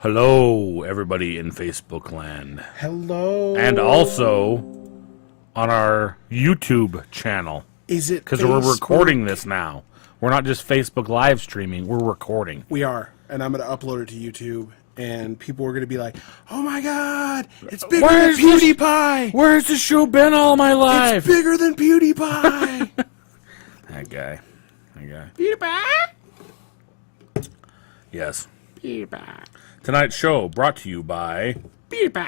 Hello, everybody in Facebook land. Hello. And also on our YouTube channel. Is it because we're recording this now. We're not just Facebook live streaming, we're recording. We are. And I'm going to upload it to YouTube. And people are going to be like, oh my God, it's bigger than PewDiePie. Where's the show been all my life? It's bigger than PewDiePie. That guy. PewDiePie? Yes. PewDiePie. Tonight's show brought to you by PewDiePie.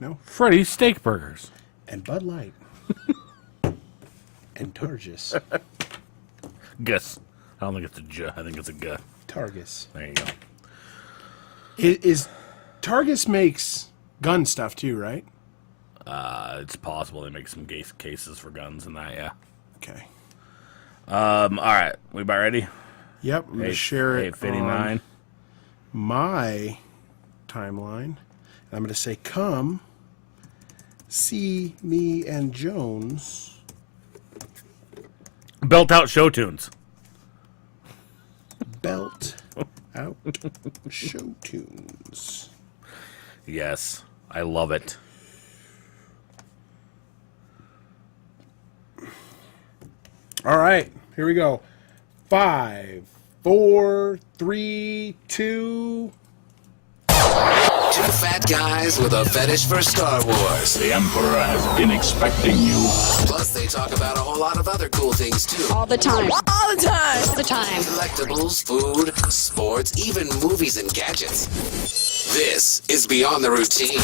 No. Freddy's Steak Burgers. And Bud Light. And Targus. Gus. I don't think it's a J. I think it's a G. Targus. There you go. Is Targus makes gun stuff too, right? It's possible they make some cases for guns and that, yeah. Okay. All right. We about ready? Yep. I'm going to share it 8:59. on my timeline. And I'm going to say, come see me and Jones. Belt out show tunes. Belt out show tunes. Yes. I love it. All right. Here we go. 5, 4, 3, 2. Two fat guys with a fetish for Star Wars. The Emperor has been expecting you. Plus, they talk about a whole lot of other cool things, too. All the time. All the time. All the time. Collectibles, food, sports, even movies and gadgets. This is Beyond the Routine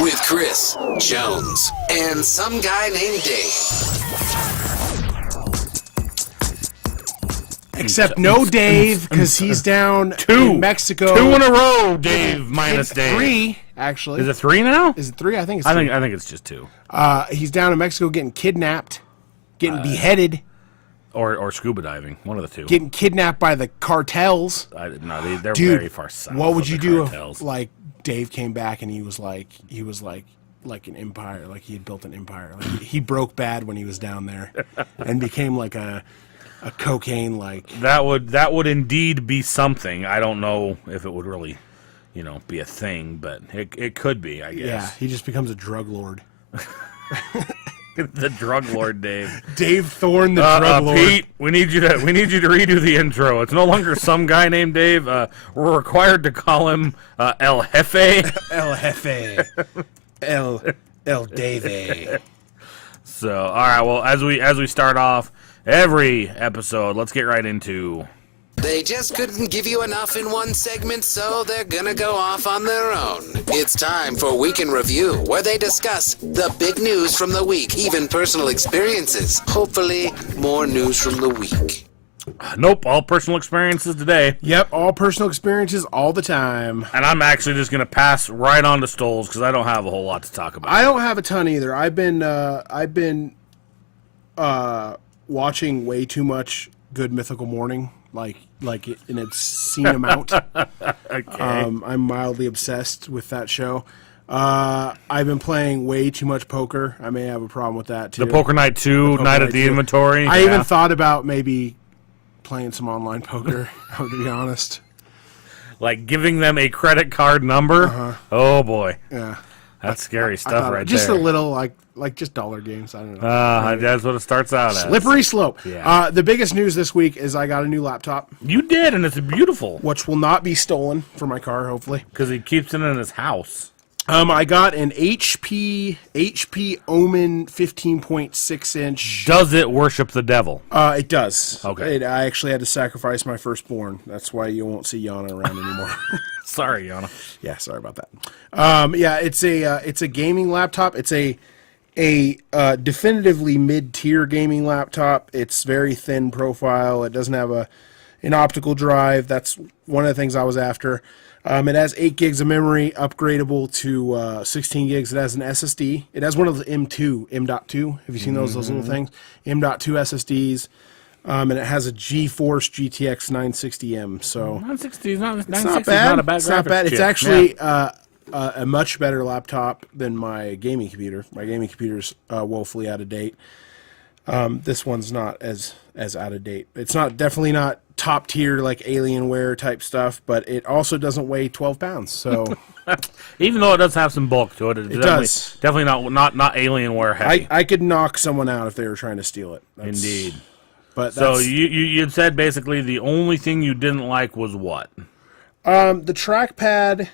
with Chris, Jones, and some guy named Dave. Except no Dave, because he's down in Mexico. 2 in a row, Dave minus Dave. 3, actually. Is it 3 now? Is it 3? I think it's 3. I think it's just 2. He's down in Mexico getting kidnapped, getting beheaded. Or scuba diving, one of the two. Getting kidnapped by the cartels. No, they're Dude, very far south. What would you do cartels. if, like, Dave came back and he was like an empire, like he had built an empire. Like he broke bad when he was down there and became like a cocaine like. That would indeed be something. I don't know if it would really, be a thing, but it could be, I guess. Yeah, he just becomes a drug lord. The drug lord, Dave. Dave Thorne, the drug lord. Pete, we need you to redo the intro. It's no longer some guy named Dave. We're required to call him El Jefe. El Jefe. El Dave. So, all right. Well, as we start off every episode, let's get right into. They just couldn't give you enough in one segment, so they're gonna go off on their own. It's time for Week in Review, where they discuss the big news from the week, even personal experiences. Hopefully, more news from the week. Nope, all personal experiences today. Yep, all personal experiences all the time. And I'm actually just going to pass right on to Stoles because I don't have a whole lot to talk about. I don't have a ton either. I've been watching way too much Good Mythical Morning, like in its obscene amount. Okay. I'm mildly obsessed with that show. I've been playing way too much poker. I may have a problem with that too. The Poker Night 2, Night at the Inventory. I even thought about maybe playing some online poker, to be honest. Like giving them a credit card number? Uh-huh. Oh, boy. Yeah. That's scary stuff right just there. Just a little, like just dollar games. I don't know. That's what it starts out as. Slippery slope. Yeah. The biggest news this week is I got a new laptop. You did, and it's beautiful. Which will not be stolen for my car, hopefully. Because he keeps it in his house. I got an HP Omen 15.6 inch. Does it worship the devil? It does. Okay. I actually had to sacrifice my firstborn. That's why you won't see Yana around anymore. Sorry, Yana. Yeah, sorry about that. Yeah, it's a gaming laptop. It's a definitively mid-tier gaming laptop. It's very thin profile. It doesn't have an optical drive. That's one of the things I was after. It has 8 gigs of memory, upgradable to 16 gigs. It has an SSD. It has one of the M.2. Have you seen those little things? M.2 SSDs. And it has a GeForce GTX 960M. So 960 is not, it's not bad. It's not bad. It's actually a much better laptop than my gaming computer. My gaming computer's woefully out of date. This one's not as out of date. It's definitely not top tier like Alienware type stuff, but it also doesn't weigh 12 pounds. So Even though it does have some bulk to it, it does. Definitely not Alienware heavy. I could knock someone out if they were trying to steal it. Indeed. But so you said basically the only thing you didn't like was what? The trackpad.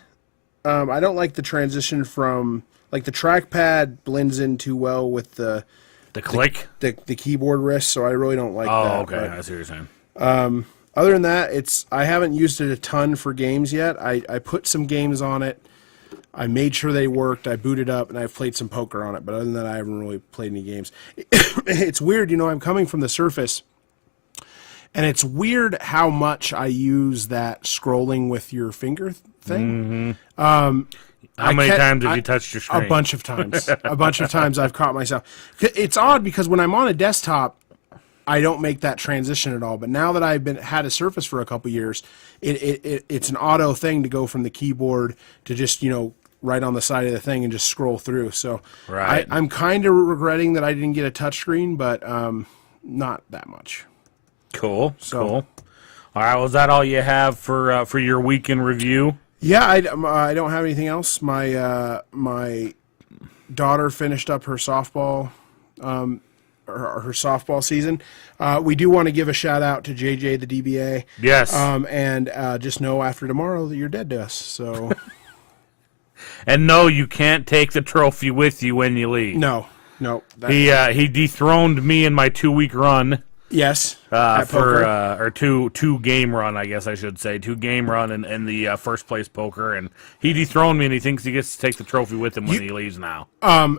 I don't like the transition from the trackpad blends in too well with the click, the keyboard wrist, so I really don't like that. Oh, okay, but, I see what you're saying. other than that, I haven't used it a ton for games yet. I put some games on it. I made sure they worked. I booted up, and I've played some poker on it. But other than that, I haven't really played any games. It's weird, I'm coming from the Surface, and it's weird how much I use that scrolling with your finger thing. Mm-hmm. How many times have you touched your screen? A bunch of times. A bunch of times I've caught myself. It's odd because when I'm on a desktop, I don't make that transition at all. But now that I've had a Surface for a couple years, it's an auto thing to go from the keyboard to just right on the side of the thing and just scroll through. So right. I'm kind of regretting that I didn't get a touchscreen, but not that much. Cool. Cool. All right. Was that all you have for your week in review? Yeah, I don't have anything else. My my daughter finished up her softball her softball season. We do want to give a shout out to JJ the DBA. Yes. And just know after tomorrow that you're dead to us. So. And no, you can't take the trophy with you when you leave. No. He dethroned me in my 2-week run. Yes. For two game run, I guess I should say, 2-game run in the first place poker, and he dethroned me, and he thinks he gets to take the trophy with him when he leaves now.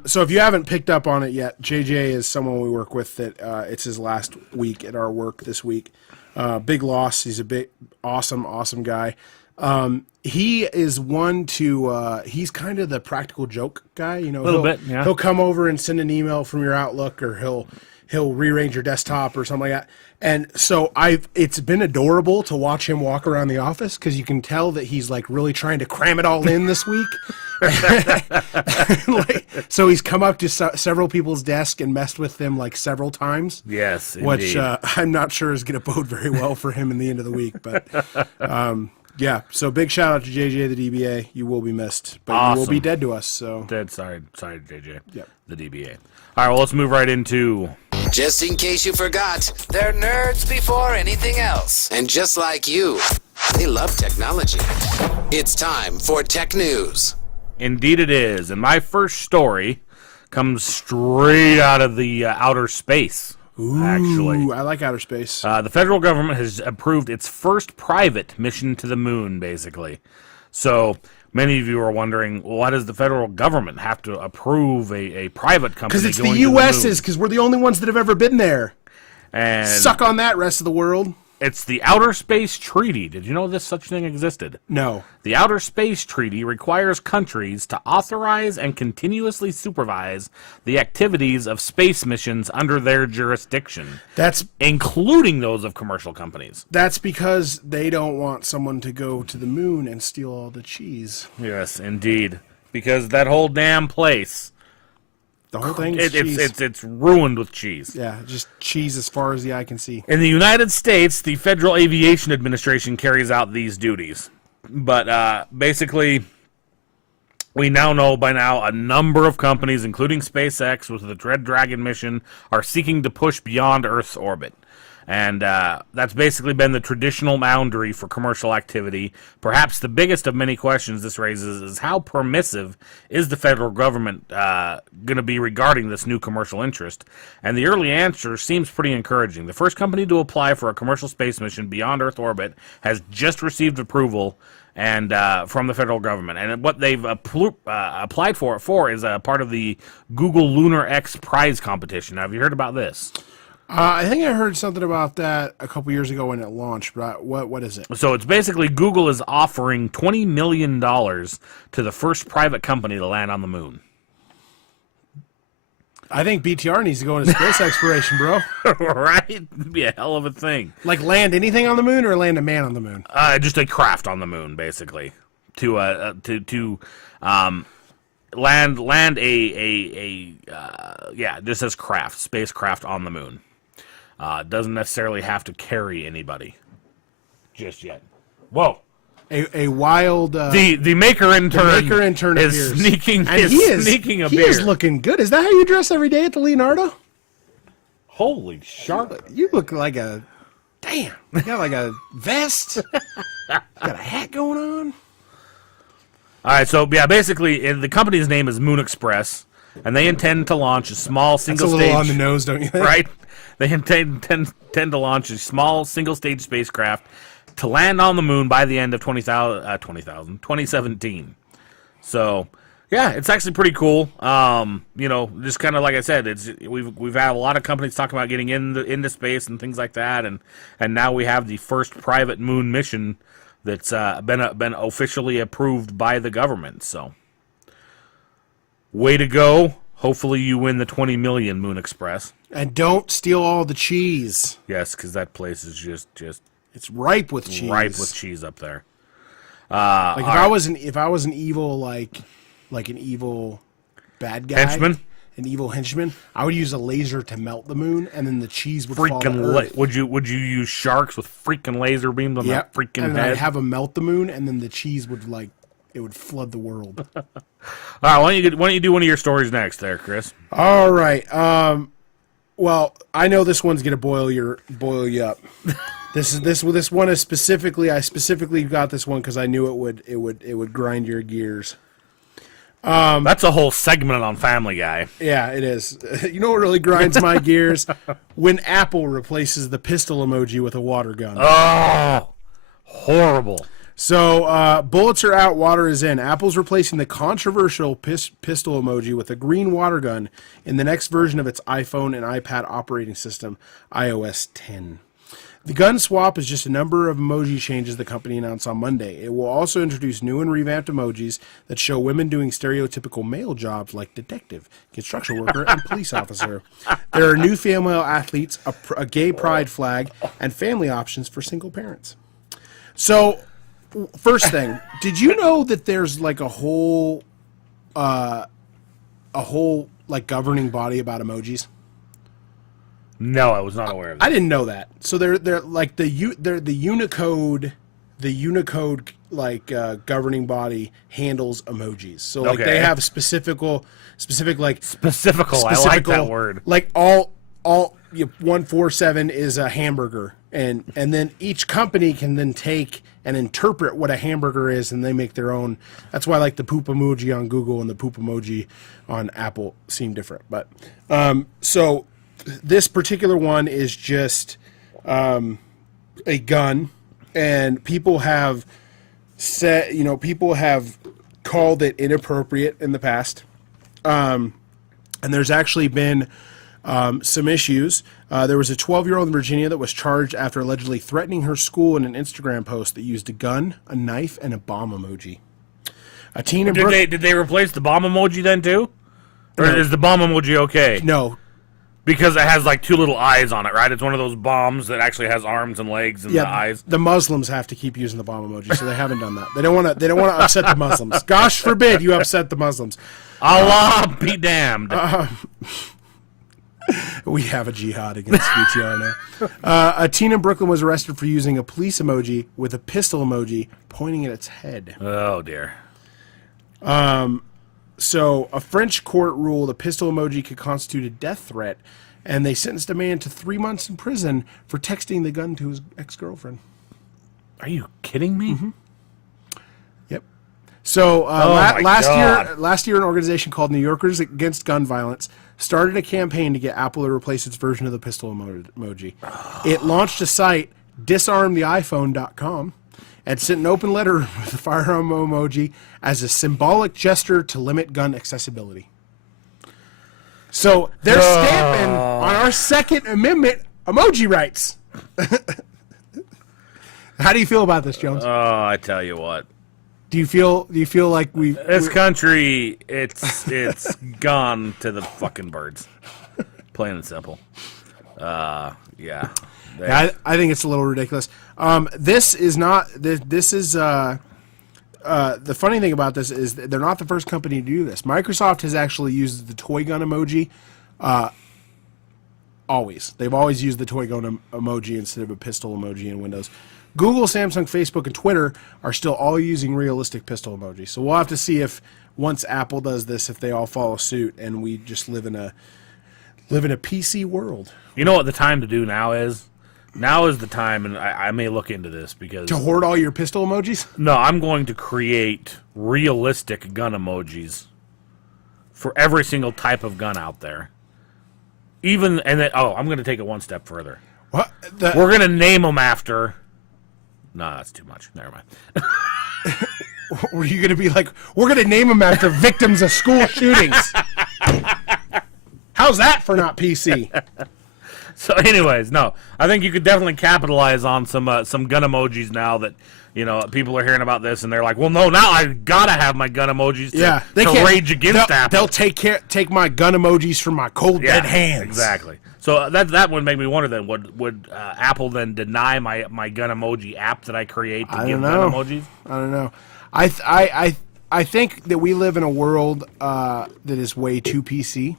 So if you haven't picked up on it yet, JJ is someone we work with that it's his last week at our work this week. Big loss. He's a big awesome guy. He is one to he's kind of the practical joke guy. A little bit. Yeah. He'll come over and send an email from your Outlook, or he'll rearrange your desktop or something like that. And so it's been adorable to watch him walk around the office because you can tell that he's really trying to cram it all in this week. So he's come up to several people's desk and messed with them several times. Yes, indeed. Which I'm not sure is going to bode very well for him in the end of the week. But yeah, so big shout out to JJ the DBA. You will be missed, but awesome. You will be dead to us. So dead. Sorry, JJ. Yep. The DBA. All right, well, let's move right into. Just in case you forgot, they're nerds before anything else. And just like you, they love technology. It's time for Tech News. Indeed it is. And my first story comes straight out of the outer space, actually. I like outer space. The federal government has approved its first private mission to the moon, basically. So many of you are wondering, why does the federal government have to approve a private company? Because it's the U.S.'s, because we're the only ones that have ever been there. And suck on that, rest of the world. It's the Outer Space Treaty. Did you know this such thing existed? No. The Outer Space Treaty requires countries to authorize and continuously supervise the activities of space missions under their jurisdiction. Including those of commercial companies. That's because they don't want someone to go to the moon and steal all the cheese. Yes, indeed. Because that whole damn place, the whole thing is cheese. It's ruined with cheese. Yeah, just cheese as far as the eye can see. In the United States, the Federal Aviation Administration carries out these duties. But basically, we now know by now a number of companies, including SpaceX with the Red Dragon mission, are seeking to push beyond Earth's orbit. And that's basically been the traditional boundary for commercial activity. Perhaps the biggest of many questions this raises is how permissive is the federal government going to be regarding this new commercial interest? And the early answer seems pretty encouraging. The first company to apply for a commercial space mission beyond Earth orbit has just received approval and from the federal government. And what they've applied for is a part of the Google Lunar X prize competition. Now, have you heard about this? I think I heard something about that a couple years ago when it launched, but what is it? So it's basically Google is offering $20 million to the first private company to land on the moon. I think BtR needs to go into space exploration, bro. Right? It'd be a hell of a thing. Land anything on the moon or land a man on the moon? Just a craft on the moon, basically. To just as spacecraft on the moon. Doesn't necessarily have to carry anybody just yet. Whoa. A wild the maker intern is appears. sneaking And sneaking a he beer. is looking good. Is that how you dress every day at the Leonardo? Holy shark. You look like a damn. You got like a vest. Got a hat going on. All right, so yeah, basically the company's name is Moon Express, and they intend to launch a small That's a single little stage on the nose, don't you think? right? They intend to launch a small single-stage spacecraft to land on the moon by the end of 2017. So, yeah, it's actually pretty cool. Just kind of like I said, we've had a lot of companies talking about getting into space and things like that, and now we have the first private moon mission that's been officially approved by the government. So, way to go. Hopefully you win the 20 million Moon Express. And don't steal all the cheese. Yes, because that place is just It's ripe with cheese. ripe with cheese up there. Like if I was an evil like an evil bad guy, Henchman? an evil henchman, I would use a laser to melt the moon, and then the cheese would fall to Earth. Would you use sharks with freaking laser beams on that freaking and then head? I'd have them melt the moon, and then the cheese would it would flood the world. All right, why don't you do one of your stories next, there, Chris? All right. Well, I know this one's gonna boil you up. This one is I specifically got this one because I knew it would grind your gears. That's a whole segment on Family Guy. Yeah, it is. You know what really grinds my gears? When Apple replaces the pistol emoji with a water gun. Oh, horrible. So, bullets are out, water is in. Apple's replacing the controversial pistol emoji with a green water gun in the next version of its iPhone and iPad operating system, iOS 10. The gun swap is just a number of emoji changes the company announced on Monday. It will also introduce new and revamped emojis that show women doing stereotypical male jobs like detective, construction worker, and police officer. There are new female athletes, a gay pride flag, and family options for single parents. So, first thing, did you know that there's like a whole like governing body about emojis? No, I was not aware of that. I didn't know that. So they're like the Unicode like governing body handles emojis. So like they have specific like Specifical. I like that word. Like all 147 is a hamburger, and then each company can then take and interpret what a hamburger is, and they make their own. That's why like the poop emoji on Google and the poop emoji on Apple seem different. But so this particular one is just a gun, and people have called it inappropriate in the past, and there's actually been some issues. There was a 12-year-old in Virginia that was charged after allegedly threatening her school in an Instagram post that used a gun, a knife, and a bomb emoji. A teen in Did they replace the bomb emoji then too? Or is the bomb emoji okay? No. Because it has like two little eyes on it, right? It's one of those bombs that actually has arms and legs and the eyes. The Muslims have to keep using the bomb emoji, so they haven't done that. They don't want to upset the Muslims. Gosh forbid you upset the Muslims. Allah be damned. We have a jihad against BtR now. A teen in Brooklyn was arrested for using a police emoji with a pistol emoji pointing at its head. Oh, dear. So a French court ruled a pistol emoji could constitute a death threat, and they sentenced a man to 3 months in prison for texting the gun to his ex-girlfriend. Are you kidding me? Mm-hmm. Yep. So last year, an organization called New Yorkers Against Gun Violence started a campaign to get Apple to replace its version of the pistol emoji. It launched a site, disarmtheiphone.com, and sent an open letter with the firearm emoji as a symbolic gesture to limit gun accessibility. So they're stamping on our Second Amendment emoji rights. How do you feel about this, Jones? Oh, I tell you what. Do you feel like This country, it's gone to the fucking birds. Plain and simple. Yeah. I think it's a little ridiculous. This is not. This is the funny thing about this is that they're not the first company to do this. Microsoft has actually used the toy gun emoji. Always. They've always used the toy gun emoji instead of a pistol emoji in Windows. Google, Samsung, Facebook, and Twitter are still all using realistic pistol emojis. So we'll have to see if once Apple does this, if they all follow suit and we just live in a PC world. You know what the time to do now is? Now is the time, and I may look into this because... To hoard all your pistol emojis? No, I'm going to create realistic gun emojis for every single type of gun out there. I'm going to take it one step further. What? We're going to name them after... No, that's too much. Never mind. Were you going to be like, we're going to name them after victims of school shootings? How's that for not PC? So, anyways, no, I think you could definitely capitalize on some gun emojis now that people are hearing about this and they're like, well, no, now I gotta have my gun emojis to rage against Apple. They'll take my gun emojis from my cold dead hands. Exactly. So that would make me wonder then would Apple then deny my gun emoji app that I create to give gun emojis? I don't know. I think that we live in a world that is way too PC,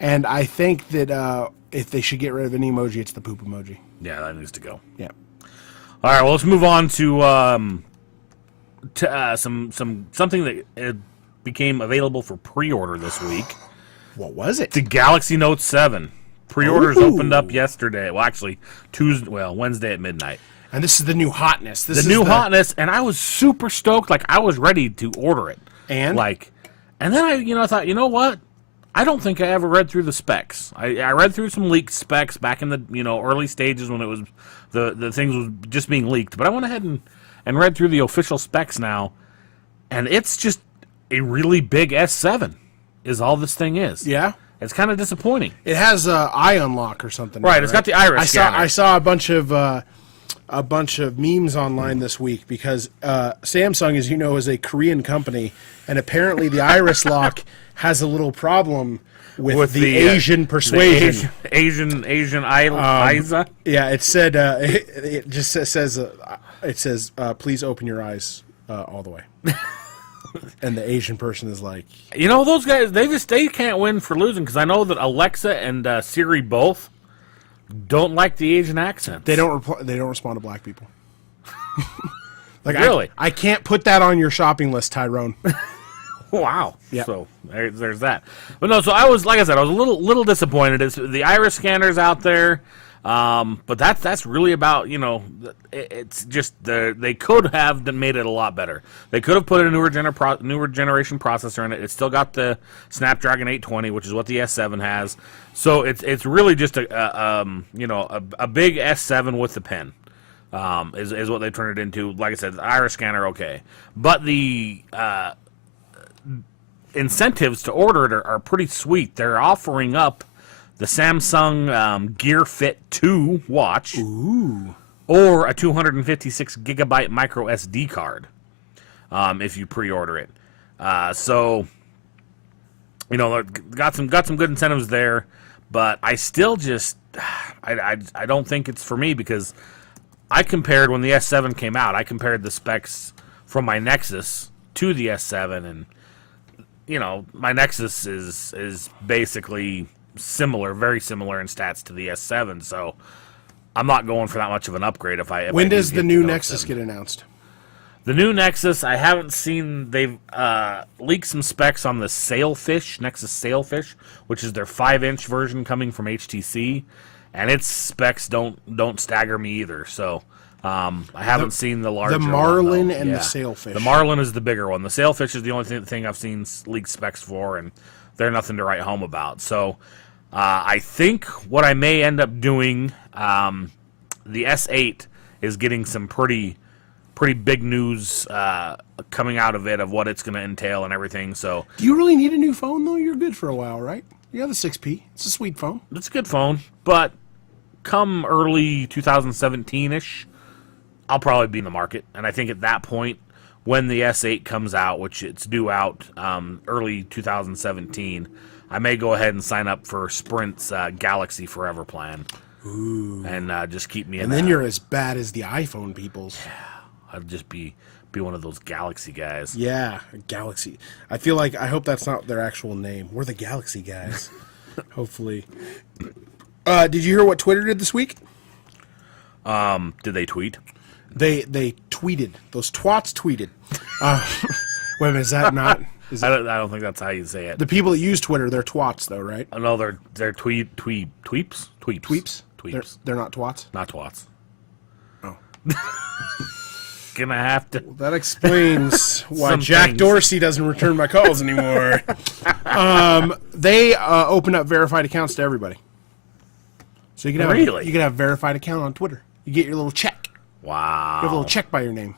and I think that if they should get rid of any emoji, it's the poop emoji. Yeah, that needs to go. Yeah. All right, well, let's move on to something that became available for pre-order this week. What was it? The Galaxy Note 7. Pre-orders opened up yesterday. Well, actually, Wednesday at midnight. And this is the new hotness. Hotness, and I was super stoked. Like, I was ready to order it. And then I thought, you know what? I don't think I ever read through the specs. I read through some leaked specs back in the early stages when it was the things was just being leaked. But I went ahead and read through the official specs now, and it's just a really big S7 is all this thing is. Yeah. It's kind of disappointing. It has eye unlock or something. Right, it's got the iris scanner. I saw a bunch of memes online this week because Samsung, as you know, is a Korean company, and apparently the iris lock has a little problem with the Asian persuasion. Asian Isa. Yeah, it said it just says please open your eyes all the way. And the Asian person is like, those guys, they can't win for losing, because I know that Alexa and Siri both don't like the Asian accents. They don't respond to black people. Like, really? I can't put that on your shopping list, Tyrone. Wow. Yeah. So there's that. But no, so I was, like I said, I was a little disappointed. It's the iris scanners out there. But that's really about, it's just they could have made it a lot better. They could have put a newer generation processor in it. It's still got the Snapdragon 820, which is what the S7 has. So it's really just a big S7 with the pen. Is what they turned it into. Like I said, the iris scanner, okay. But the incentives to order it are pretty sweet. They're offering up the Samsung Gear Fit 2 watch, or a 256 gigabyte micro SD card, if you pre-order it. So, got some good incentives there, but I still just I don't think it's for me, because I compared when the S7 came out. I compared the specs from my Nexus to the S7, and my Nexus is basically very similar in stats to the S7, so I'm not going for that much of an upgrade. When does the new Nexus get announced? The new Nexus, I haven't seen. They've leaked some specs on the Sailfish, Nexus Sailfish, which is their 5-inch version coming from HTC, and its specs don't stagger me either. So I haven't seen the larger the Marlin one, and the Sailfish. The Marlin is the bigger one. The Sailfish is the only thing I've seen leaked specs for, and they're nothing to write home about. So I think what I may end up doing, the S8 is getting some pretty big news coming out of it, of what it's going to entail and everything. So, do you really need a new phone though? You're good for a while, right? You have the 6P. It's a sweet phone. It's a good phone, but come early 2017-ish, I'll probably be in the market. And I think at that point, when the S8 comes out, which it's due out early 2017, I may go ahead and sign up for Sprint's Galaxy Forever plan. Ooh. And just keep me in. And then you're as bad as the iPhone peoples. Yeah, I'd just be Be one of those Galaxy guys. Yeah, Galaxy. I hope that's not their actual name. We're the Galaxy guys. Hopefully. Did you hear what Twitter did this week? Did they tweet? They tweeted. Those twats tweeted. Wait a minute, is that not? I don't think that's how you say it. The people that use Twitter, they're twats, though, right? No, they're tweeps. They're not twats. Not twats. Oh. Gonna have to. That explains why Some Jack things. Dorsey doesn't return my calls anymore. They open up verified accounts to everybody. So you can have Really? you can have a verified account on Twitter. You get your little check. Wow. You have a little check by your name.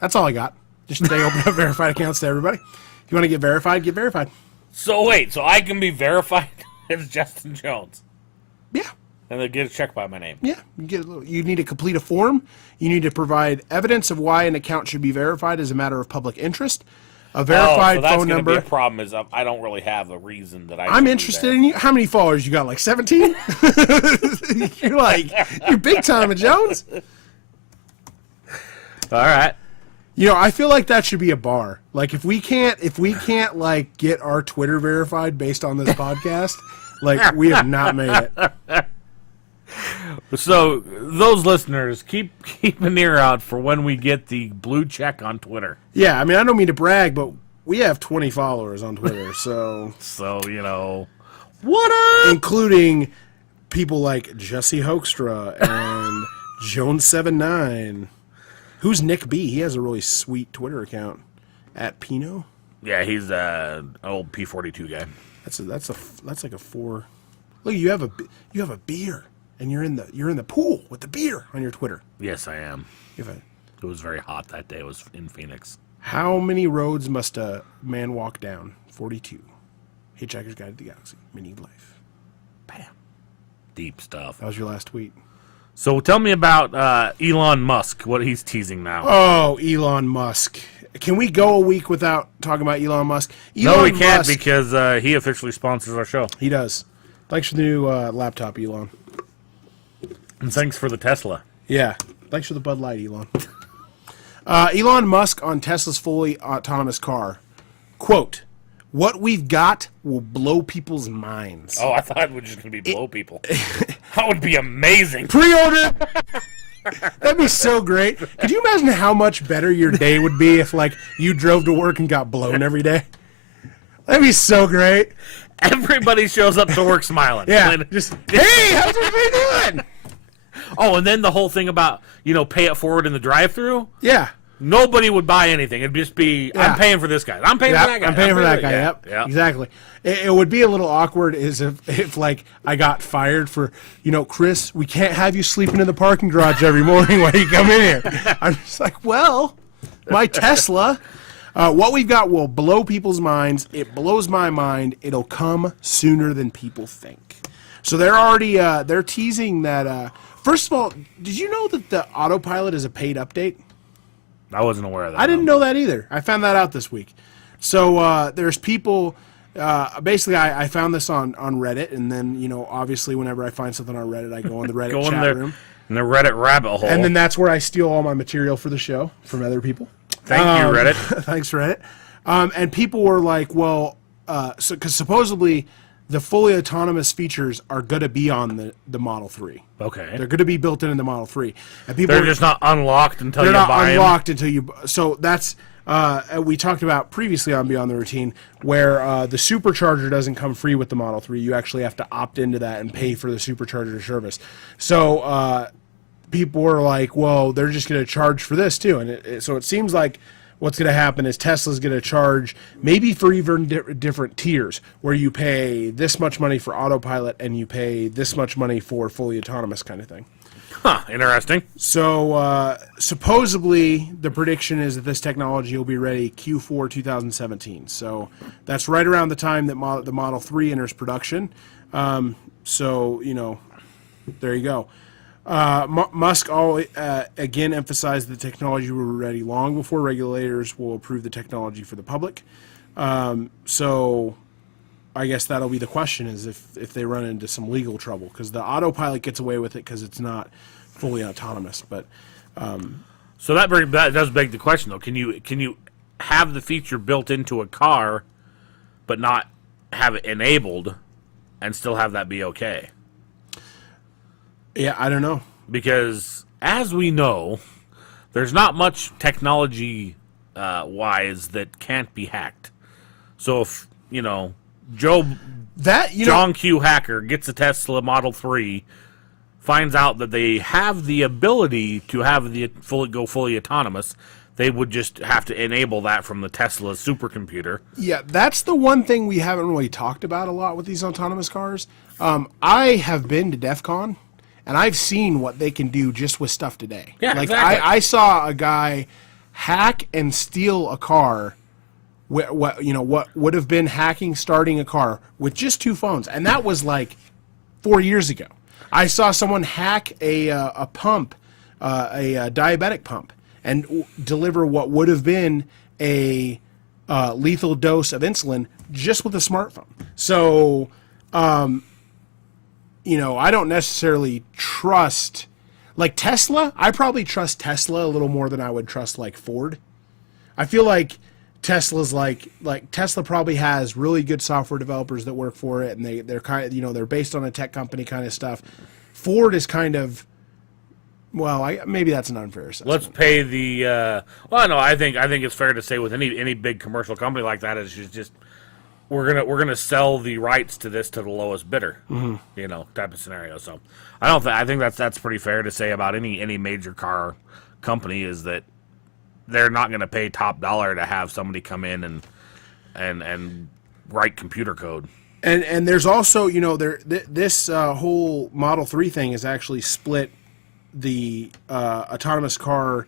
That's all I got. Just they open up verified accounts to everybody. If you want to get verified, get verified. So wait, so I can be verified as Justin Jones, Yeah. and they get a check by my name. Yeah, you need to complete a form. You need to provide evidence of why an account should be verified as a matter of public interest. A verified so that's phone gonna number. Be a problem is I don't really have a reason that I'm interested in you. How many followers you got? Like 17? You're big time, Jones. All right. You know, I feel like that should be a bar. Like if we can't like get our Twitter verified based on this podcast, like we have not made it. So those listeners, keep an ear out for when we get the blue check on Twitter. Yeah, I mean I don't mean to brag, but we have 20 followers on Twitter, so what up? including people like Jesse Hoekstra and Jones79. Who's Nick B? He has a really sweet Twitter account at Pino. Yeah, he's an old P42 guy. That's like a 4. Look, you have a beer, and you're in the pool with the beer on your Twitter. Yes, I am. You have a, It was very hot that day. It was in Phoenix. how many roads must a man walk down? 42. Hitchhiker's Guide to the Galaxy. Mini life. Bam. Deep stuff. That was your last tweet. So tell me about Elon Musk, what he's teasing now. Oh, Elon Musk. Can we go a week without talking about Elon Musk? No, we Elon can't Musk- because he officially sponsors our show. He does. Thanks for the new laptop, Elon. And thanks for the Tesla. Yeah. Thanks for the Bud Light, Elon. Elon Musk on Tesla's fully autonomous car. Quote, "What we've got will blow people's minds." Oh, I thought it was just going to be blow people. That would be amazing. Pre-order! That'd be so great. Could you imagine how much better your day would be if, like, you drove to work and got blown every day? That'd be so great. Everybody shows up to work smiling. Yeah. And- Just, hey, how's everybody doing? Oh, and then the whole thing about, pay it forward in the drive-thru. Yeah. Nobody would buy anything. It'd just be, Yeah. I'm paying for this guy. I'm paying for that guy. I'm paying for that guy. Yeah. Yep. Yeah. Exactly. It would be a little awkward is if like I got fired for, Chris, we can't have you sleeping in the parking garage every morning while you come in here. I'm just like, well, my Tesla, what we've got will blow people's minds. It blows my mind. It'll come sooner than people think. So they're already they're teasing that. First of all, did you know that the autopilot is a paid update? I wasn't aware of that. I didn't know that either. I found that out this week. So there's people. Basically, I found this on Reddit, and then obviously, whenever I find something on Reddit, I go in the Reddit Go in chat there room, in the Reddit rabbit hole. and then that's where I steal all my material for the show from other people. Thank you, Reddit. Thanks, Reddit. And people were like, "Well, because supposedly the fully autonomous features are going to be on the Model 3. Okay. They're going to be built in the Model 3, and people They're were- just not unlocked until they're you not buy unlocked until you. So that's we talked about previously on Beyond the Routine, where the supercharger doesn't come free with the Model 3. You actually have to opt into that and pay for the supercharger service. So people were like, "Well, they're just going to charge for this too," and so it seems like what's going to happen is Tesla's going to charge maybe for even different tiers, where you pay this much money for autopilot and you pay this much money for fully autonomous kind of thing. Huh, interesting. So supposedly the prediction is that this technology will be ready Q4 2017. So that's right around the time that the Model 3 enters production. So there you go. Musk again emphasized the technology will be ready long before regulators will approve the technology for the public. So I guess that'll be the question, is if they run into some legal trouble, because the autopilot gets away with it because it's not fully autonomous. But So that does beg the question, though. Can you have the feature built into a car, but not have it enabled, and still have that be okay? Yeah, I don't know. Because as we know, there's not much technology wise that can't be hacked. So if John Q. Hacker gets a Tesla Model 3, finds out that they have the ability to have the fully autonomous, they would just have to enable that from the Tesla supercomputer. Yeah, that's the one thing we haven't really talked about a lot with these autonomous cars. I have been to DEF CON, and I've seen what they can do just with stuff today. Yeah, like exactly. I saw a guy hack and steal a car. What would have been hacking, starting a car with just 2 phones, and that was like 4 years ago. I saw someone hack a pump, a diabetic pump, and deliver what would have been a lethal dose of insulin just with a smartphone. So, I don't necessarily trust, like Tesla. I probably trust Tesla a little more than I would trust like Ford. I feel like Tesla's like Tesla probably has really good software developers that work for it, and they're kind of, they're based on a tech company kind of stuff. Ford is kind of, maybe that's an unfair assessment. Let's pay the. I think it's fair to say with any big commercial company like that is just we're gonna sell the rights to this to the lowest bidder, type of scenario. So I think that's pretty fair to say about any major car company, is that they're not going to pay top dollar to have somebody come in and write computer code. And there's also, this whole Model 3 thing is actually split the autonomous car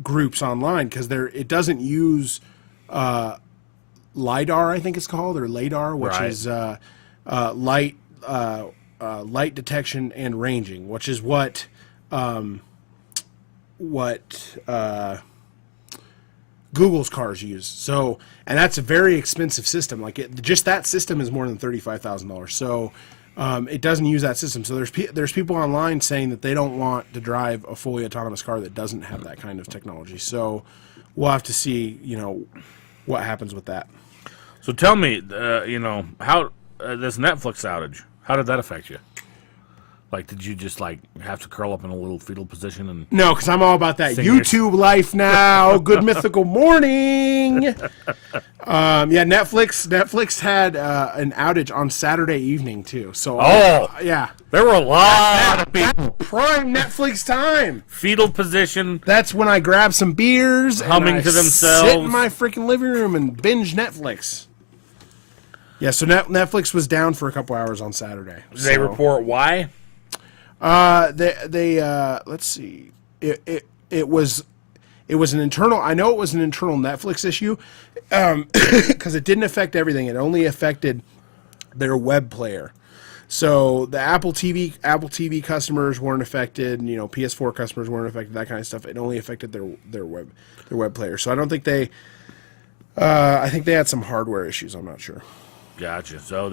groups online, because it doesn't use LiDAR, I think it's called, or LiDAR, which is light detection and ranging, which is what Google's cars use. So, and that's a very expensive system. Like just that system is more than $35,000. So, it doesn't use that system. So there's people online saying that they don't want to drive a fully autonomous car that doesn't have that kind of technology. So, we'll have to see, what happens with that. So tell me, how this Netflix outage, how did that affect you? Like, did you just have to curl up in a little fetal position and? No, because I'm all about that YouTube life now. Good mythical morning. Netflix had an outage on Saturday evening too. So yeah, there were a lot of people. Prime Netflix time. Fetal position. That's when I grab some beers, humming and to themselves, sit in my freaking living room and binge Netflix. Yeah, so Netflix was down for a couple hours on Saturday. Did they report why? Let's see. It was an internal. I know it was an internal Netflix issue, because it didn't affect everything. It only affected their web player. So the Apple TV customers weren't affected. PS4 customers weren't affected. That kind of stuff. It only affected their web player. So I don't think they. I think they had some hardware issues. I'm not sure. Gotcha. So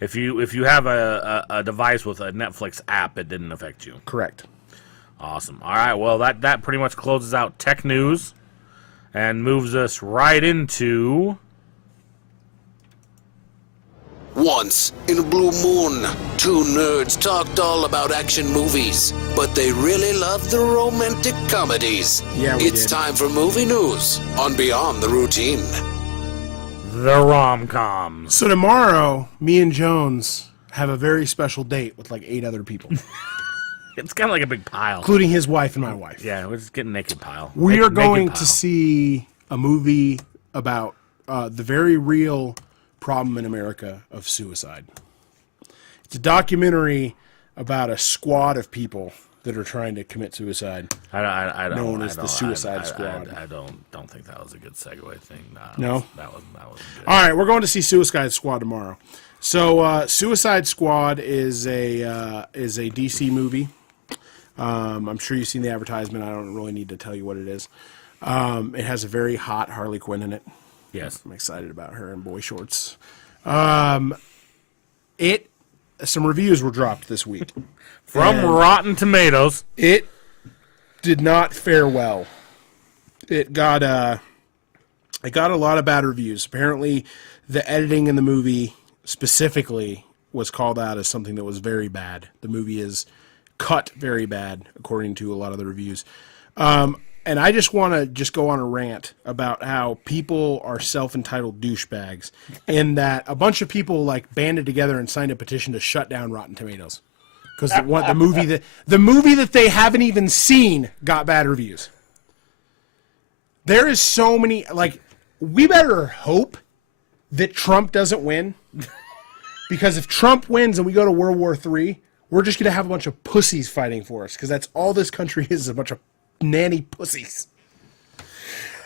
if you have a device with a Netflix app, it didn't affect you. Correct. Awesome. All right. Well, that pretty much closes out tech news and moves us right into. Once, in a blue moon, 2 nerds talked all about action movies, but they really loved the romantic comedies. Yeah, we It's did. time for movie news on Beyond the Routine. The rom-coms. So tomorrow, me and Jones have a very special date with like 8 other people, It's kind of like a big pile. including his wife and my wife. Yeah, we're just getting naked pile. We are going Naked to pile. see a movie about the very real problem in America of suicide. It's a documentary about a squad of people that are trying to commit suicide. I don't. known as I the don't- Suicide Squad. I don't think that was a good segue thing. No? that wasn't good. All right, we're going to see Suicide Squad tomorrow. So, Suicide Squad is a DC movie. I'm sure you've seen the advertisement. I don't really need to tell you what it is. It has a very hot Harley Quinn in it. Yes. I'm excited about her in boy shorts. Some reviews were dropped this week. From And Rotten Tomatoes. It did not fare well. It got a lot of bad reviews. Apparently, the editing in the movie specifically was called out as something that was very bad. The movie is cut very bad, according to a lot of the reviews. And I just want to go on a rant about how people are self-entitled douchebags, and that a bunch of people like banded together and signed a petition to shut down Rotten Tomatoes because the movie that they haven't even seen got bad reviews. There is so many, like, we better hope that Trump doesn't win, because if Trump wins and we go to World War III, we're just going to have a bunch of pussies fighting for us, because that's all this country is a bunch of nanny pussies.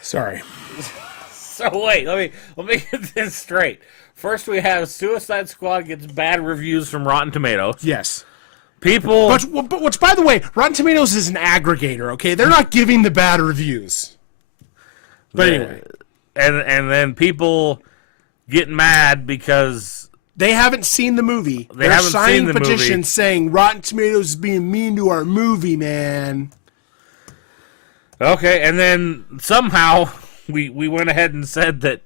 Sorry. So wait, let me get this straight. First, we have Suicide Squad gets bad reviews from Rotten Tomatoes. Yes. People, But which, by the way, Rotten Tomatoes is an aggregator, okay? They're not giving the bad reviews. But anyway. And then people get mad because they haven't seen the movie. They're haven't signing seen the petitions movie. saying Rotten Tomatoes is being mean to our movie, man. Okay, and then somehow we went ahead and said that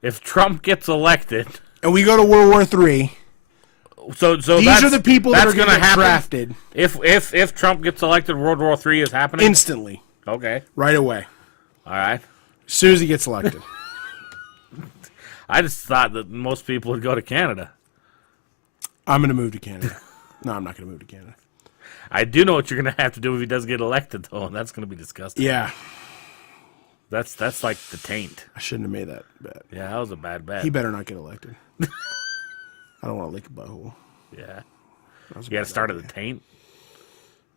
if Trump gets elected, and we go to World War III, so these are the people that are going to get drafted. If Trump gets elected, World War III is happening instantly. Okay, right away. All right. As soon as he gets elected. I just thought that most people would go to Canada. I'm going to move to Canada. No, I'm not going to move to Canada. I do know what you're going to have to do if he does get elected, though, and that's going to be disgusting. Yeah. That's like the taint. I shouldn't have made that bet. Yeah, that was a bad bet. He better not get elected. I don't want to lick a butthole. Yeah. You got to start at the taint?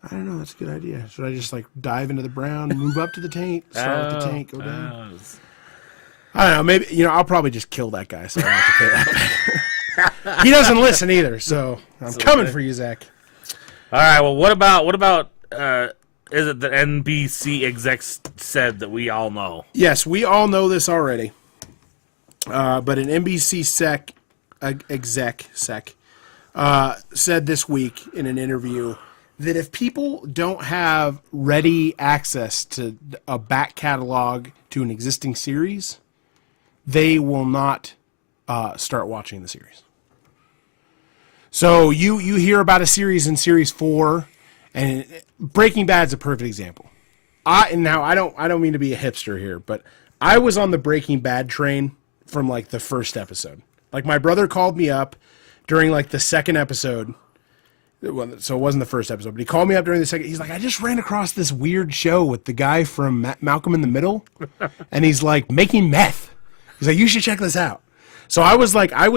I don't know. That's a good idea. Should I just, like, dive into the brown, move up to the taint, start with the taint, go down? I don't know. Maybe, I'll probably just kill that guy so I don't have to pay that bet. He doesn't listen either, so I'm coming for you, Zach. All right. Well, what about is it the NBC execs said that we all know? Yes, we all know this already. But an NBC exec said this week in an interview that if people don't have ready access to a back catalog to an existing series, they will not start watching the series. So you hear about a series in Series 4, and Breaking Bad's a perfect example. I don't mean to be a hipster here, but I was on the Breaking Bad train from like the first episode. Like my brother called me up during like the second episode. So it wasn't the first episode, but he called me up during the second. He's like, I just ran across this weird show with the guy from Malcolm in the Middle, and he's like making meth. He's like, you should check this out. So I was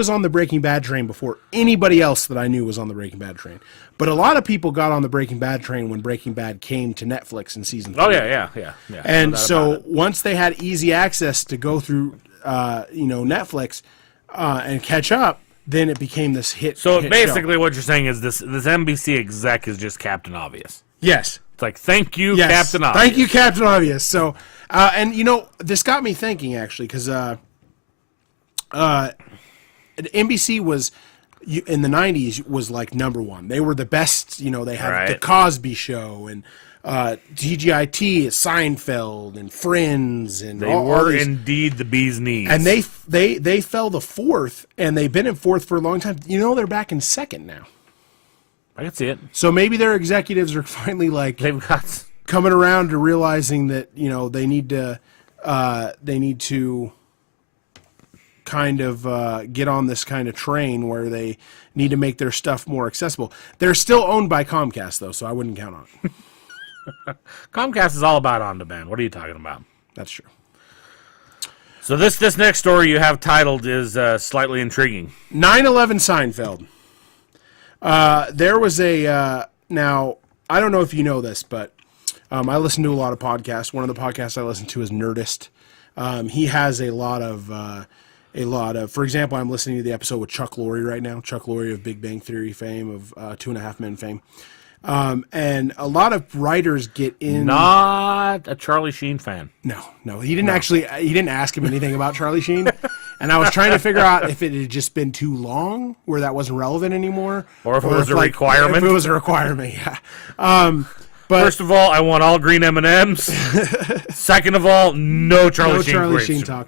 on the Breaking Bad train before anybody else that I knew was on the Breaking Bad train. But a lot of people got on the Breaking Bad train when Breaking Bad came to Netflix in season 3. Oh yeah. And so once they had easy access to go through, Netflix and catch up, then it became this hit. So hit basically, show. what you're saying is this NBC exec is just Captain Obvious. Yes. It's like, thank you, Yes. Captain Obvious. Thank you, Captain Obvious. So, and this got me thinking actually, because NBC was in the 90s was like number one. They were the best. They had the Cosby Show and TGIT, Seinfeld, and Friends, and they were indeed the bee's knees. And they fell to fourth, and they've been in fourth for a long time. They're back in second now. I can see it. So maybe their executives are finally like they've got coming around to realizing that they need to kind of get on this kind of train where they need to make their stuff more accessible. They're still owned by Comcast though, so I wouldn't count on it. Comcast is all about on demand. What are you talking about? That's true. So this next story you have titled is slightly intriguing. 9/11 Seinfeld. There was a now I don't know if you know this, but I listen to a lot of podcasts. One of the podcasts I listen to is Nerdist. He has a lot of, for example, I'm listening to the episode with Chuck Lorre right now. Chuck Lorre of Big Bang Theory fame, of 2 1/2 Men fame. And a lot of writers get in. Not a Charlie Sheen fan. No, he didn't actually. He didn't ask him anything about Charlie Sheen, and I was trying to figure out if it had just been too long, where that wasn't relevant anymore, or if it was a requirement. If it was a requirement, yeah. But first of all, I want all green M&Ms. Second of all, no Charlie no Sheen. Charlie quotes. Sheen talk.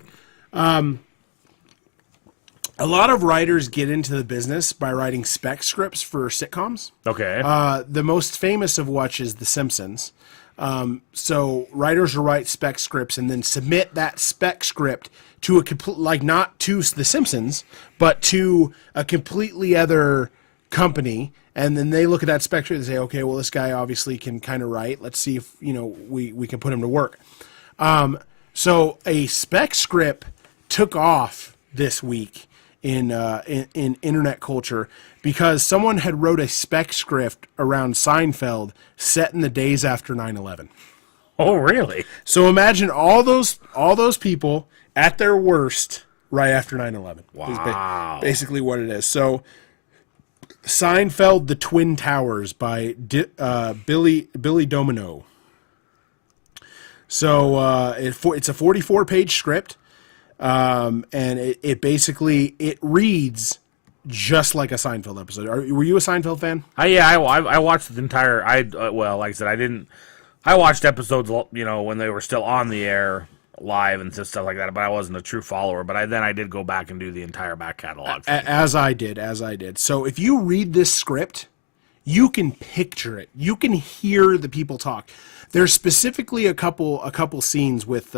A lot of writers get into the business by writing spec scripts for sitcoms. Okay. The most famous of which is The Simpsons. So writers will write spec scripts and then submit that spec script to a complete, like not to The Simpsons, but to a completely other company. And then they look at that spec script and say, okay, well, this guy obviously can kind of write. Let's see if, we can put him to work. So a spec script took off this week in internet culture because someone had wrote a spec script around Seinfeld set in the days after 9/11. Oh, really? So imagine all those people at their worst right after 9/11. Wow. Is basically what it is. So Seinfeld: The Twin Towers by Billy Domino. So it's a 44-page script. And it basically reads just like a Seinfeld episode. Were you a Seinfeld fan? I watched the entire. Well, like I said, I watched episodes, when they were still on the air live and stuff like that. But I wasn't a true follower. But I did go back and do the entire back catalog. As I did. So if you read this script, you can picture it. You can hear the people talk. There's specifically a couple scenes with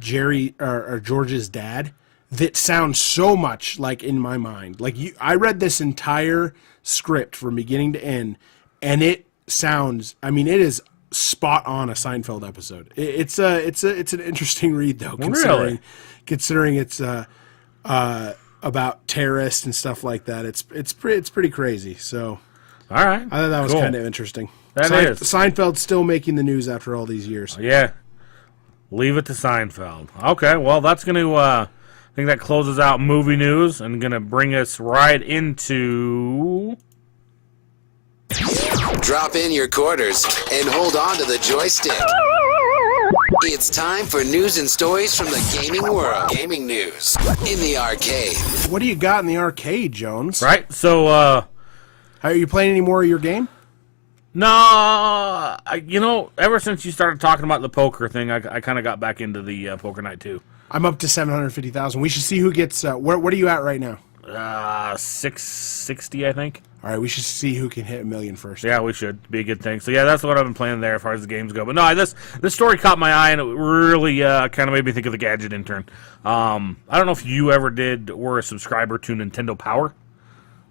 Jerry or George's dad that sounds so much like In My Mind. Like I read this entire script from beginning to end, and it sounds. I mean, it is spot on a Seinfeld episode. It's an interesting read though, considering it's about terrorists and stuff like that. It's pretty crazy. So, all right, I thought that was cool. kind of interesting. That is. Seinfeld's still making the news after all these years. Yeah. Leave it to Seinfeld. Okay, well, that's going to, I think that closes out movie news and going to bring us right into... Drop in your quarters and hold on to the joystick. It's time for news and stories from the gaming world. Gaming news in the arcade. What do you got in the arcade, Jones? Right, so, Are you playing any more of your game? no, ever since you started talking about the poker thing, I kind of got back into the poker night, too. I'm up to 750,000. We should see who gets. What are you at right now? 660, I think. All right, we should see who can hit $1 million first. Yeah, we should. Be a good thing. So, yeah, that's what I've been playing there as far as the games go. But, no, this story caught my eye, and it really kind of made me think of the Gadget Intern. I don't know if you ever were a subscriber to Nintendo Power,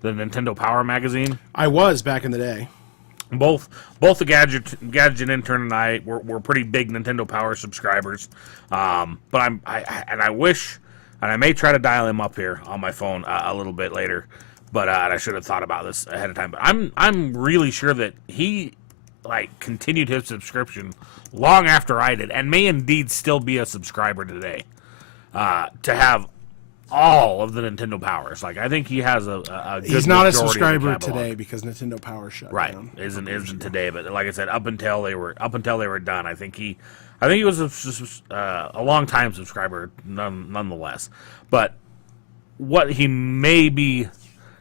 the Nintendo Power magazine. I was back in the day. Both the Gadget Intern and I were pretty big Nintendo Power subscribers. But I wish, and I may try to dial him up here on my phone a little bit later. But I should have thought about this ahead of time. But I'm really sure that he continued his subscription long after I did, and may indeed still be a subscriber today. To have all of the Nintendo Powers, I think he has a good He's not a majority of the subscriber catalog. today because Nintendo Power shut Right, down. isn't today, but like I said, up until they were done, I think he was a long time subscriber, nonetheless. But what he may be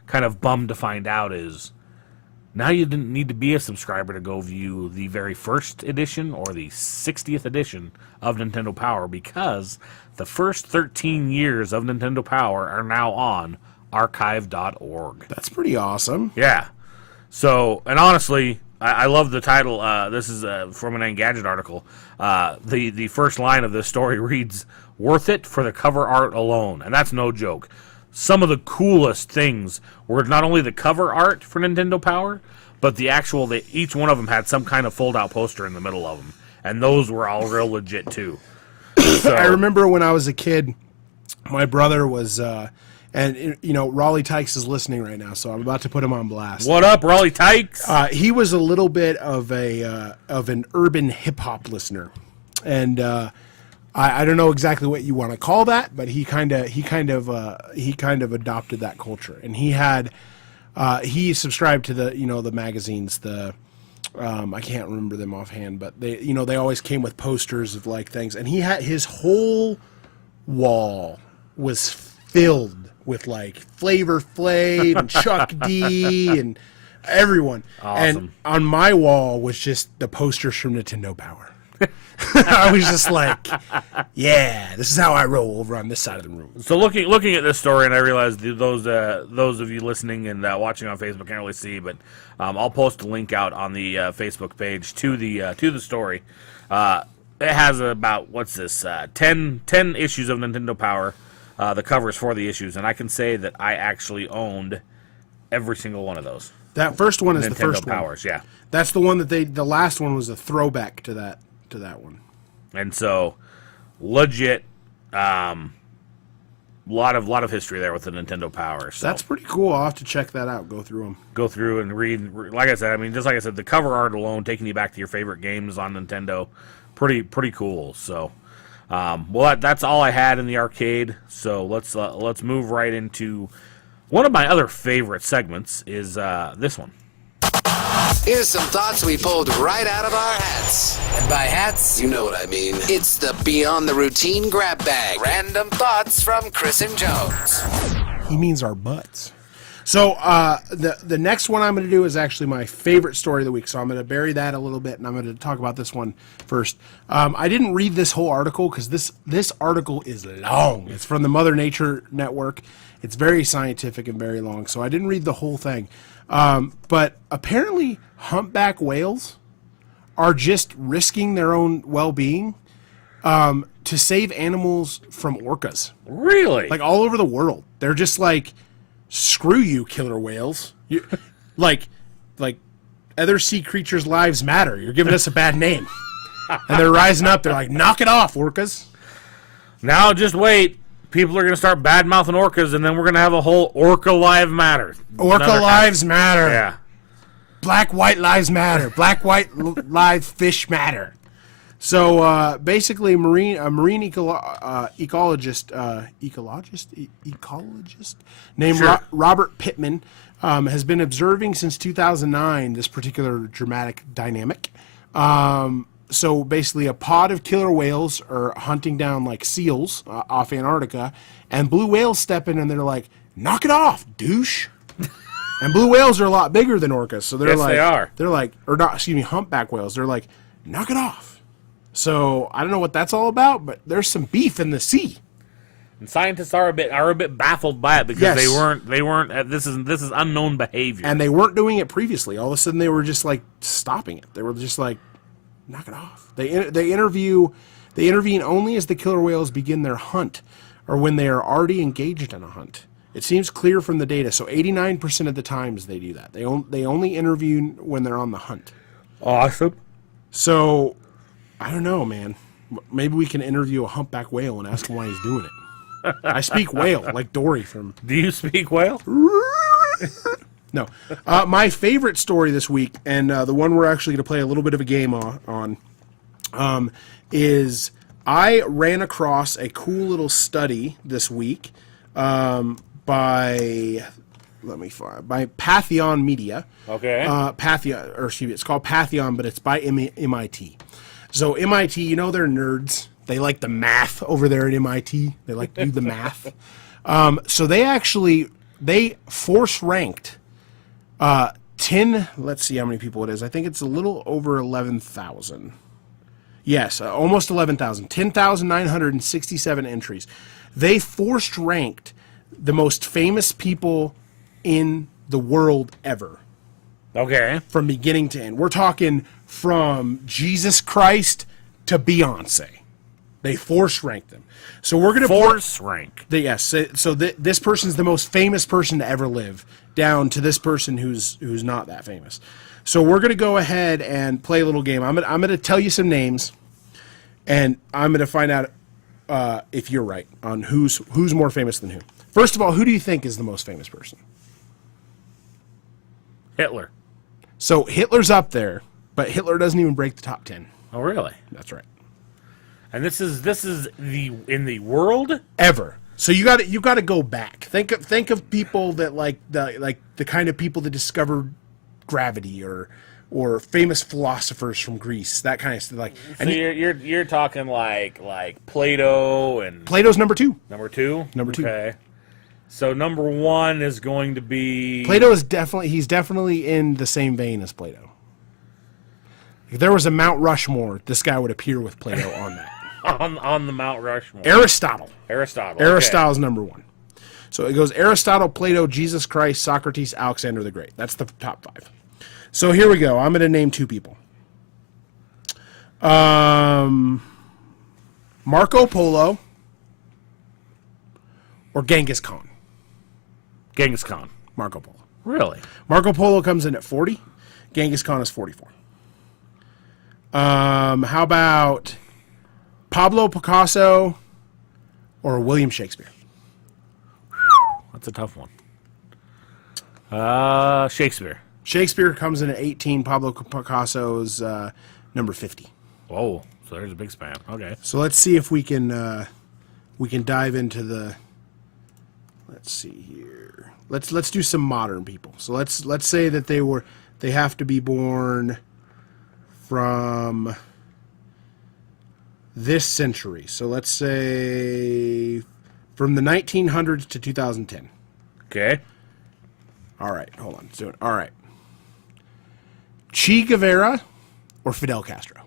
kind of bummed to find out is now you didn't need to be a subscriber to go view the very first edition or the 60th edition of Nintendo Power, because the first 13 years of Nintendo Power are now on archive.org. That's pretty awesome. Yeah. So, and honestly, I love the title. This is from an Engadget article. The first line of this story reads, "Worth it for the cover art alone." And that's no joke. Some of the coolest things were not only the cover art for Nintendo Power, but the actual, each one of them had some kind of fold-out poster in the middle of them. And those were all real legit, too. So, I remember when I was a kid, my brother was, and Raleigh Tykes is listening right now, so I'm about to put him on blast. what up, Raleigh Tykes? He was a little bit of an urban hip hop listener, and I don't know exactly what you want to call that, but he kind of adopted that culture, and he subscribed to the magazines, I can't remember them offhand, but they always came with posters of things, and he had his whole wall was filled with Flavor Flav and Chuck D and Everyone. Awesome. And on my wall was just the posters from Nintendo Power. I was just like, yeah, this is how I roll over on this side of the room. So looking at this story, and I realize those of you listening and watching on Facebook can't really see, but I'll post a link out on the Facebook page to the story. It has about, what's this, 10 issues of Nintendo Power, the covers for the issues, and I can say that I actually owned every single one of those. That first one is Nintendo the first Powers, one. yeah. That's the one that the last one was a throwback to that one. And so, legit, lot of history there with the Nintendo Power. So That's pretty cool. I'll have to check that out. Go through them. go through and read. Like I said, I mean, just like I said, the cover art alone, taking you back to your favorite games on Nintendo, pretty cool. So, well, that's all I had in the arcade. So let's move right into one of my other favorite segments. Is this one. Here's some thoughts we pulled right out of our hats. And by hats, you know what I mean. It's the Beyond the Routine Grab Bag. Random thoughts from Chris and Jones. He means our butts. So the next one I'm going to do is actually my favorite story of the week. So I'm going to bury that a little bit, and I'm going to talk about this one first. I didn't read this whole article because this article is long. It's from the Mother Nature Network. It's very scientific and very long, so I didn't read the whole thing. But apparently humpback whales are just risking their own well-being to save animals from orcas. Really? Like all over the world. They're just like, screw you, killer whales. You, like other sea creatures' lives matter. You're giving us a bad name. And they're rising up. They're like, knock it off, orcas. Now just wait. People are going to start bad-mouthing orcas, and then we're going to have a whole Orca Live Matter. Orca lives matter. Yeah. Black, white lives matter. Black, white live fish matter. So basically, a marine ecologist named Sure. Robert Pittman has been observing since 2009 this particular dramatic dynamic. So basically, a pod of killer whales are hunting down like seals off Antarctica, and blue whales step in and they're like, "Knock it off, douche!" And blue whales are a lot bigger than orcas, so they're Yes, like, they are. They're like, or not, excuse me, humpback whales. They're like, "Knock it off." So I don't know what that's all about, but there's some beef in the sea. And scientists are a bit baffled by it because Yes. they weren't. This is unknown behavior. And they weren't doing it previously. All of a sudden, they were just like stopping it. They were just like, knock it off. They intervene only as the killer whales begin their hunt, or when they are already engaged in a hunt. It seems clear from the data. So 89% of the times they do that. They only intervene when they're on the hunt. Awesome. So I don't know, man. Maybe we can interview a humpback whale and ask him why he's doing it. I speak whale like Dory from. Do you speak whale? No. My favorite story this week, and the one we're actually going to play a little bit of a game on, is I ran across a cool little study this week by Pantheon Media. Okay. It's called Pantheon, but it's by MIT. So MIT, you know, they're nerds. They like the math over there at MIT. They like to do the math. So they force ranked 10, let's see how many people it is. I think it's a little over 11,000. Yes, almost 11,000. 10,967 entries. They forced ranked the most famous people in the world ever. Okay. From beginning to end. We're talking from Jesus Christ to Beyonce. They force ranked them. So we're going to Force rank. Yes. So this person's the most famous person to ever live, down to this person who's not that famous. So we're going to go ahead and play a little game. I'm going to tell you some names, and I'm going to find out if you're right on who's more famous than who. First of all, who do you think is the most famous person? Hitler. So Hitler's up there, but Hitler doesn't even break the top 10. Oh, really? That's right. And this is in the world Ever. So you got to go back. Think of people that like the kind of people that discovered gravity or famous philosophers from Greece, that kind of stuff. Like, So and you're talking like Plato and Plato's number 2. number two. Number 2. Okay. So number 1 is going to be Plato is definitely in the same vein as Plato. If there was a Mount Rushmore, this guy would appear with Plato on that. on the Mount Rushmore. Aristotle. Aristotle. Aristotle's number 1. So it goes Aristotle, Plato, Jesus Christ, Socrates, Alexander the Great. That's the top 5. So here we go. I'm going to name 2 people. Marco Polo or Genghis Khan. Genghis Khan. Marco Polo. Really? Marco Polo comes in at 40. Genghis Khan is 44. How about Pablo Picasso or William Shakespeare? That's a tough one. Shakespeare. Shakespeare comes in at 18. Pablo Picasso's number 50. Oh, so there's a big span. Okay. So let's see if we can dive into the. Let's see here. Let's do some modern people. So let's say that they have to be born from this century. So let's say from the 1900s to 2010. Okay. All right, hold on. All right. Che Guevara or Fidel Castro?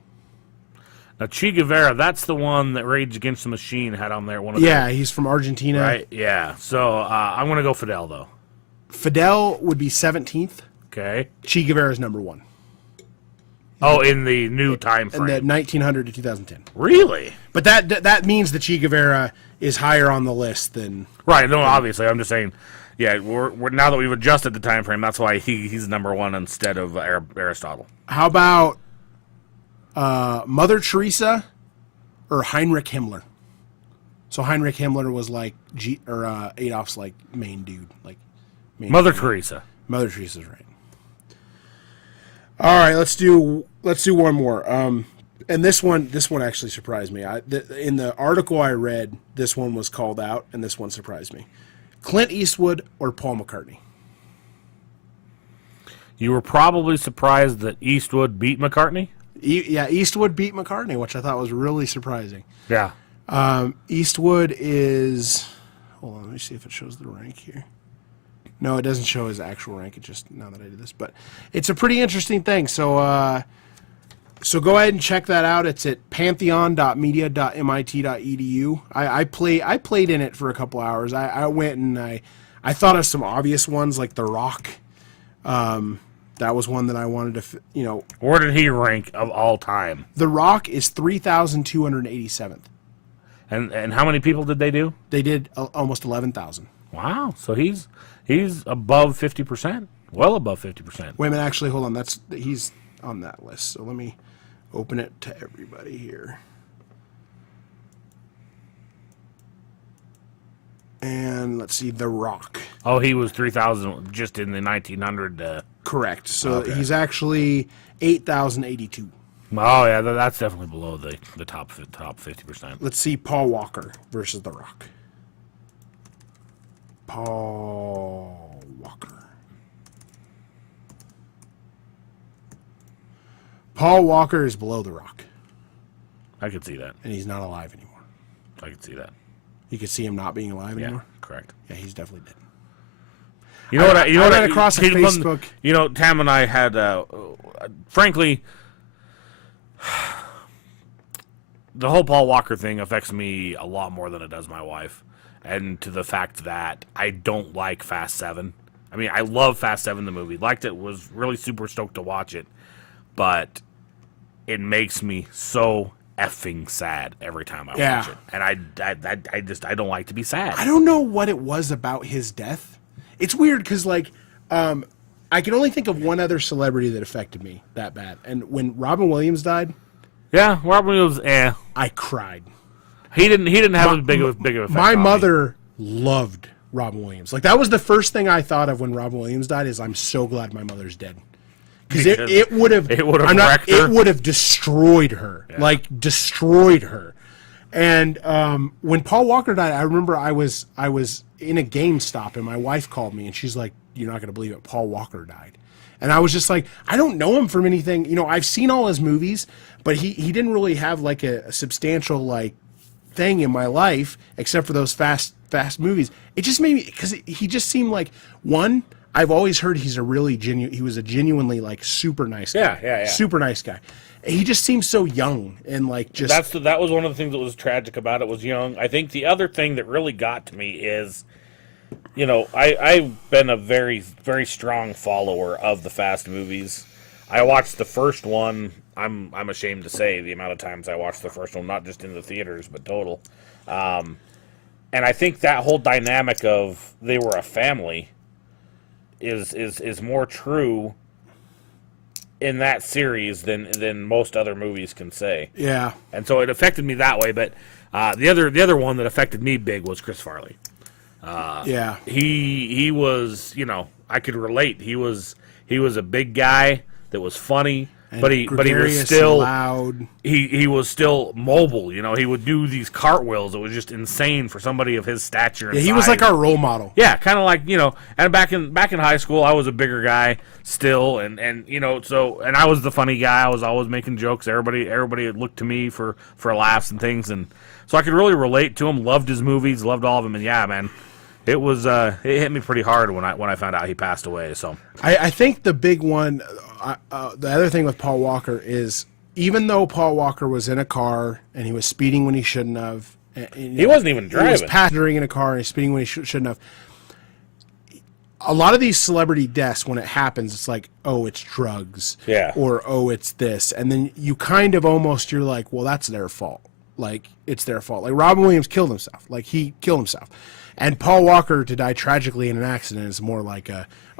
Now, Che Guevara, that's the one that Rage Against the Machine had on there. Yeah, he's from Argentina. Right, yeah. So I'm going to go Fidel, though. Fidel would be 17th. Okay. Che Guevara is number 1. Oh, in the new time In frame. the 1900 to 2010. Really? But that means that Che Guevara is higher on the list than... Right, no, obviously. I'm just saying, yeah, we're now that we've adjusted the time frame, that's why he's number 1 instead of Aristotle. How about Mother Teresa or Heinrich Himmler? So Heinrich Himmler was like Adolf's like main dude, Mother Teresa. Mother Teresa's right. All right, let's do one more. And this one actually surprised me. In the article I read, this one was called out, and this one surprised me. Clint Eastwood or Paul McCartney? You were probably surprised that Eastwood beat McCartney? Eastwood beat McCartney, which I thought was really surprising. Yeah. Eastwood is... Hold on, let me see if it shows the rank here. No, it doesn't show his actual rank. It just, now that I did this. But it's a pretty interesting thing. So so go ahead and check that out. It's at pantheon.media.mit.edu. I played in it for a couple hours. I went and I thought of some obvious ones like The Rock. That was one that I wanted to, Where did he rank of all time? The Rock is 3,287th. And how many people did they do? They did almost 11,000. Wow. So he's above 50%. Well above 50%. Wait a minute, actually, hold on. He's on that list. So let me open it to everybody here. And let's see, The Rock. Oh, he was 3,000 just in the 1900. Correct. So Okay. he's actually 8,082. Oh, yeah, that's definitely below the top 50%. Let's see Paul Walker versus The Rock. Paul Walker. Paul Walker is below The Rock, I could see that. and he's not alive anymore. I could see that. You could see him not being alive Yeah, anymore. correct. Yeah, he's definitely dead. You know what? I ran across a Facebook. Tam and I had, frankly, the whole Paul Walker thing affects me a lot more than it does my wife, and to the fact that I don't like Fast 7. I mean, I love Fast 7, the movie. Liked it, was really super stoked to watch it, but it makes me so effing sad every time I watch it, and I don't like to be sad. I don't know what it was about his death. It's weird because, I can only think of one other celebrity that affected me that bad. And when Robin Williams died, Yeah, Robin Williams. I cried. He didn't have as big of effect. My on me. mother loved Robin Williams. That was the first thing I thought of when Robin Williams died. Is I'm so glad my mother's dead. Because it would have wrecked her. It would have destroyed her. Yeah. Destroyed her. And when Paul Walker died, I remember I was in a GameStop and my wife called me and she's like, "You're not going to believe it, Paul Walker died." And I was just like, I don't know him from anything. I've seen all his movies, but he didn't really have a substantial thing in my life, except for those fast movies. It just made me, because he just seemed like, one, I've always heard he was a genuinely like super nice guy. Yeah. Super nice guy. He just seems so young and like just. That was one of the things that was tragic about it, was young. I think the other thing that really got to me is, I've been a very, very strong follower of the Fast movies. I watched the first one. I'm ashamed to say the amount of times I watched the first one, not just in the theaters, but total. And I think that whole dynamic of they were a family is more true in that series than most other movies can say. Yeah. And so it affected me that way. But the other one that affected me big was Chris Farley. Yeah. He was, I could relate. He was a big guy that was funny, And but he was gregarious still and loud. He was still mobile. He would do these cartwheels. It was just insane for somebody of his stature. And Yeah, he was size. like our role model. Yeah, kind of like, and back in high school, I was a bigger guy still, and so I was the funny guy. I was always making jokes. Everybody looked to me for laughs and things, and so I could really relate to him. Loved his movies, loved all of them, and yeah, man, it was it hit me pretty hard when I found out he passed away. So I think the big one, the other thing with Paul Walker is, even though Paul Walker was in a car and he was speeding when he shouldn't have, he wasn't even driving. He was passengering in a car and he's speeding when he shouldn't have. A lot of these celebrity deaths, when it happens, it's like, oh, it's drugs. Yeah. Or, oh, it's this. And then you kind of almost, you're like, well, that's their fault. Like, it's their fault. Like, Robin Williams killed himself. Like, he killed himself. And Paul Walker to die tragically in an accident is more like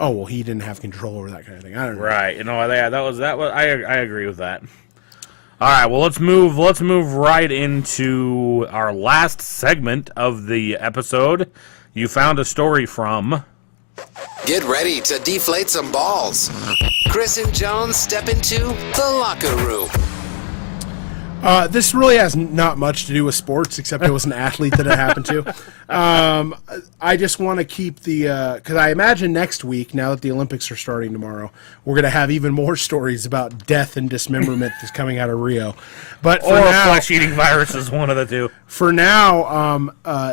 oh, well, he didn't have control over that kind of thing. I don't know. Right. Yeah, that was I agree with that. All right, well, let's move right into our last segment of the episode. You found a story from... Get ready to deflate some balls. Chris and Jones step into the locker room. This really has not much to do with sports, except it was an athlete that it happened to. I just want to keep the, because I imagine next week, now that the Olympics are starting tomorrow, we're going to have even more stories about death and dismemberment that's coming out of Rio. But for Or now, flesh-eating viruses, one of the two. for now,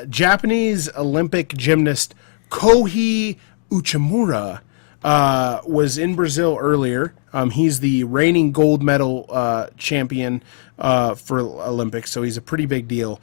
Japanese Olympic gymnast Kohei Uchimura was in Brazil earlier. He's the reigning gold medal champion for Olympics, so he's a pretty big deal.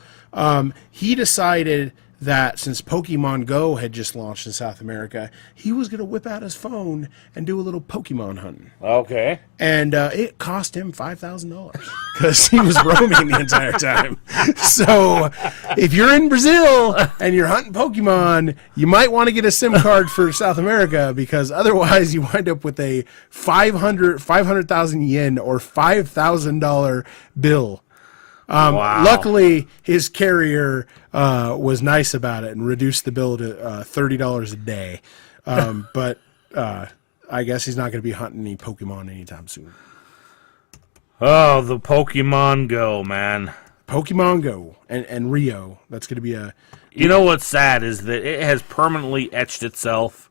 He decided that since Pokemon Go had just launched in South America, he was going to whip out his phone and do a little Pokemon hunting. Okay. And it cost him $5,000 because he was roaming the entire time. So if you're in Brazil and you're hunting Pokemon, you might want to get a SIM card for South America, because otherwise you wind up with a 500,000 yen or $5,000 bill. Wow. Luckily, his carrier was nice about it and reduced the bill to $30 a day. But I guess he's not going to be hunting any Pokemon anytime soon. Oh, the Pokemon Go, man. Pokemon Go and Rio. That's going to be a... You know what's sad is that it has permanently etched itself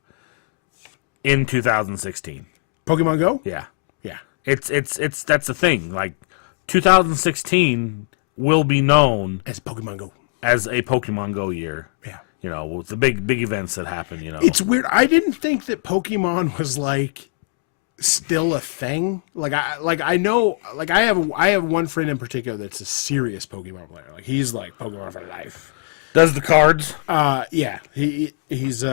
in 2016. Pokemon Go? Yeah. Yeah. It's that's the thing. Like, 2016 will be known As Pokemon Go. as a Pokemon Go year. Yeah. With the big events that happen, It's weird. I didn't think that Pokemon was like still a thing. I know I have one friend in particular that's a serious Pokemon player. Like, he's like Pokemon for life. Does the cards? Yeah. He's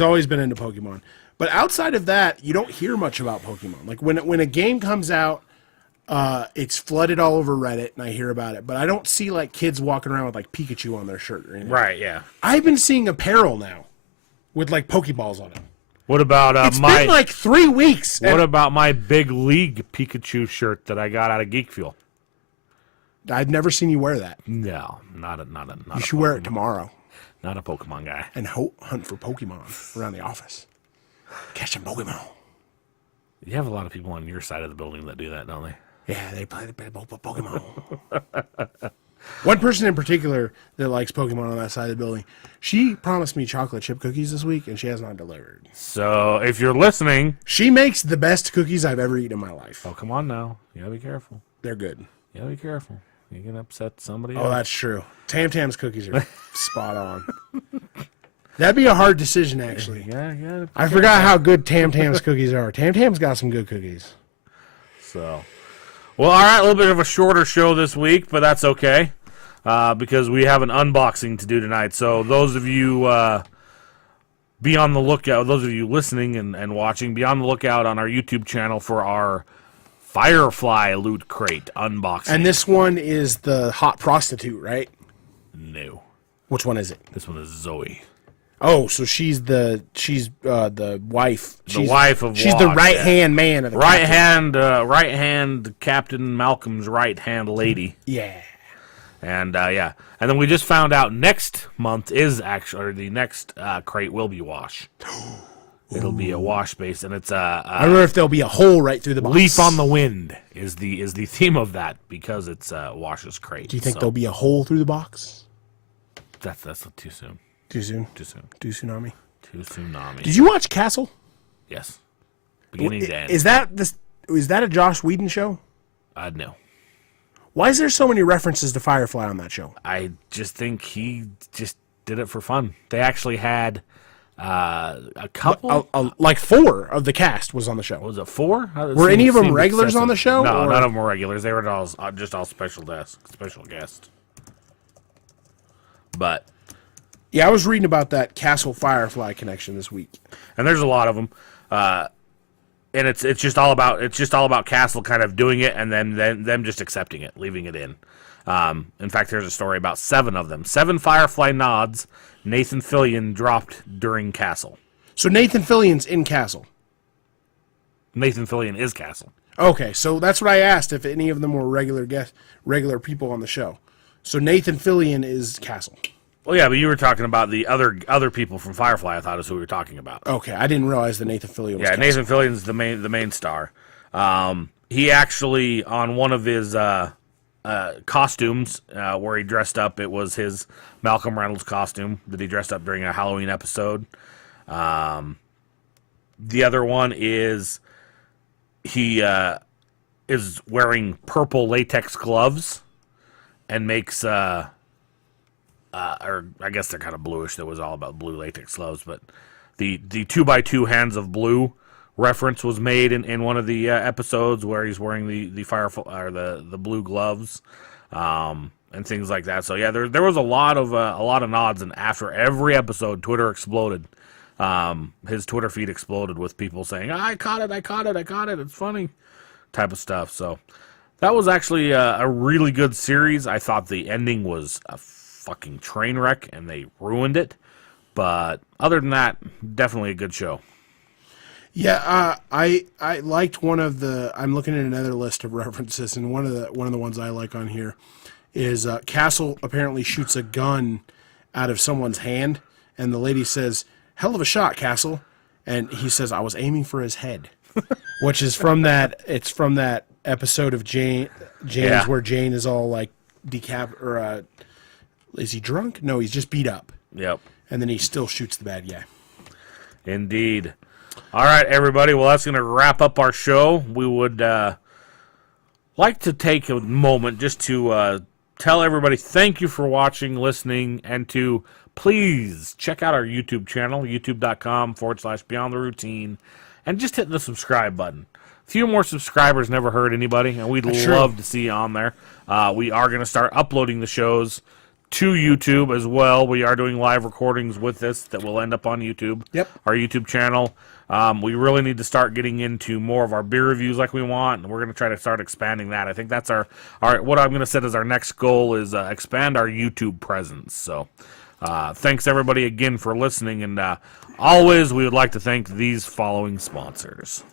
always been into Pokemon. But outside of that, you don't hear much about Pokemon. Like, when a game comes out, it's flooded all over Reddit, and I hear about it. But I don't see like kids walking around with like Pikachu on their shirt or anything. Right, yeah. I've been seeing apparel now with like Pokeballs on it. What about It's been like 3 weeks. What and about my big league Pikachu shirt that I got out of Geek Fuel? I've never seen you wear that. No, not a You should wear it tomorrow Not a Pokemon guy. and hunt for Pokemon around the office. Catch some Pokemon. You have a lot of people on your side of the building that do that, don't they? Yeah, they play Pokemon. One person in particular that likes Pokemon on that side of the building, she promised me chocolate chip cookies this week, and she has not delivered. So if you're listening, She makes the best cookies I've ever eaten in my life. oh come on now, you gotta be careful. They're good. You gotta be careful. You can upset somebody Oh, else. that's true. Tam Tam's cookies are spot on. That'd be a hard decision, actually. Yeah. I forgot how good Tam Tam's cookies are. Tam Tam's got some good cookies. So, well, all right, a little bit of a shorter show this week, but that's okay because we have an unboxing to do tonight. So those of you be on the lookout, those of you listening and watching, be on the lookout on our YouTube channel for our Firefly Loot Crate unboxing. And this one is the hot prostitute, right? No. Which one is it? This one is Zoe. Oh, so she's the wife. The wife of She's the Wash, right yeah. hand man of the Right captain. hand Captain Malcolm's right hand lady. Yeah. And yeah, and then we just found out next month is actually, or the next crate will be Wash. It'll be a Wash base, and it's I don't know if there'll be a hole right through the box. Leaf on the Wind is the theme of that because it's Wash's crate. Do you think there'll be a hole through the box? That's too soon? Too soon. Too soon. Too tsunami. Too tsunami. Did you watch Castle? Yes. Beginning to end. Is that a Joss Whedon show? No. Why is there so many references to Firefly on that show? I just think he just did it for fun. They actually had a couple. Like 4 of the cast was on the show. Was it 4? Were any of them regulars on the show, No, or- none of them were regulars. They were all just all special guests. But Yeah, I was reading about that Castle Firefly connection this week. and there's a lot of them, and it's just all about Castle kind of doing it and then them just accepting it, leaving it in. In fact, there's a story about 7 of them. 7 Firefly nods Nathan Fillion dropped during Castle. So Nathan Fillion's in Castle. Nathan Fillion is Castle. Okay, so that's what I asked, if any of them were regular people on the show. So Nathan Fillion is Castle. Well, yeah, but you were talking about the other people from Firefly. I thought is who we were talking about. Okay, I didn't realize that Nathan Fillion was Yeah, Castle. Nathan Fillion's the main star. He actually, on one of his costumes where he dressed up, it was his Malcolm Reynolds costume that he dressed up during a Halloween episode. The other one is he is wearing purple latex gloves and makes or I guess they're kind of bluish. That was all about blue latex gloves, but the 2x2 Hands of Blue reference was made in one of the episodes where he's wearing the firefly or the blue gloves, and things like that. So yeah, there was a lot of nods, and after every episode, Twitter exploded. His Twitter feed exploded with people saying, I caught it, it's funny," type of stuff. So that was actually a really good series. I thought the ending was a fucking train wreck, and they ruined it. But other than that, definitely a good show. Yeah, I liked one of the. I'm looking at another list of references, and one of the ones I like on here is Castle apparently shoots a gun out of someone's hand, and the lady says, "Hell of a shot, Castle," and he says, "I was aiming for his head," which is from that. It's from that episode of Jane's Yeah. where Jane is all like is he drunk? No, he's just beat up, Yep. and then he still shoots the bad guy. Indeed. All right, everybody. Well, that's going to wrap up our show. We would like to take a moment just to tell everybody thank you for watching, listening, and to please check out our YouTube channel, youtube.com/Beyond the Routine, and just hit the subscribe button. A few more subscribers never hurt anybody, and we'd love to see you on there. We are going to start uploading the shows to YouTube as well. We are doing live recordings with this that will end up on YouTube. Yep. Our YouTube channel. We really need to start getting into more of our beer reviews like we want, and we're going to try to start expanding that. I think that's our what I'm going to set as our next goal is expand our YouTube presence. So thanks everybody again for listening, and always we would like to thank these following sponsors.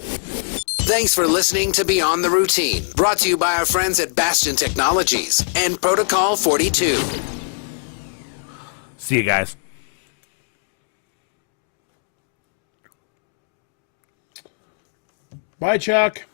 Thanks for listening to Beyond the Routine, brought to you by our friends at Bastion Technologies and Protocol 42. See you guys. Bye, Chuck.